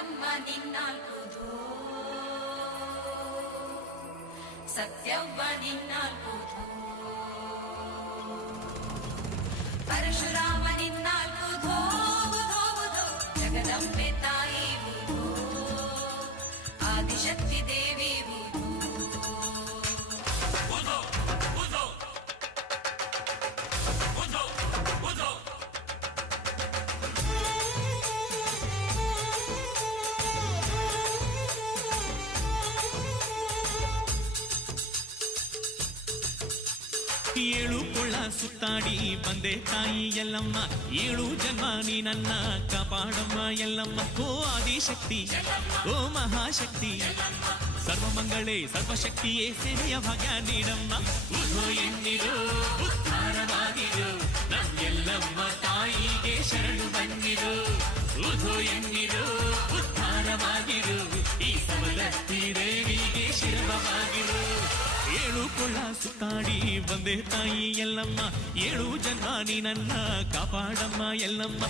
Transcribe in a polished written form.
ಸತ್ಯಮ್ಮ ನಿನ್ನಾಲ್ಕುದು ಸತ್ಯವ್ವ ನಿನ್ನಾಲ್ಕುದು ಪರಶುರಾಮ ನಿನ್ನಾಲ್ಕುದು ಜಗದಂಬೆ ತಾಯಿ ಆದಿಶಕ್ತಿ ದೇವಿ ಏಳು ಕೊಳ್ಳ ಸುತ್ತಾಡಿ ಬಂದೆ ತಾಯಿ ಎಲ್ಲಮ್ಮ ಏಳು ಜನ್ಮ ನೀ ನನ್ನ ಕಾಪಾಡಮ್ಮ ಎಲ್ಲಮ್ಮ ಓ ಆದಿಶಕ್ತಿ ಓ ಮಹಾಶಕ್ತಿ ಸರ್ವಮಂಗಳೇ ಸರ್ವಶಕ್ತಿಯೇ ಸೇವೆಯ ಭಾಗ್ಯ ನೀಡಮ್ಮ ಉಧೋ ಎನ್ನಿರು ಉದ್ಧಾರವಾಗಿರು ನಮ್ಮೆಲ್ಲಮ್ಮ ತಾಯಿಗೆ ಶರಣು ಬಂದಿರು ಉಧೋ ಎನ್ನಿರು ಉದ್ಧಾರವಾಗಿರು ಈ ಸವಲತ್ತಿ ದೇವಿಗೆ ಶಿರವಾಗಿರು ಏಳು ಕೊಳ್ಳ ಸುತ್ತಾಡಿ ಬಂದೆ ತಾಯಿ ಎಲ್ಲಮ್ಮ ಏಳು ಜನ್ಮ ನೀ ನನ್ನ ಕಾಪಾಡಮ್ಮ ಎಲ್ಲಮ್ಮ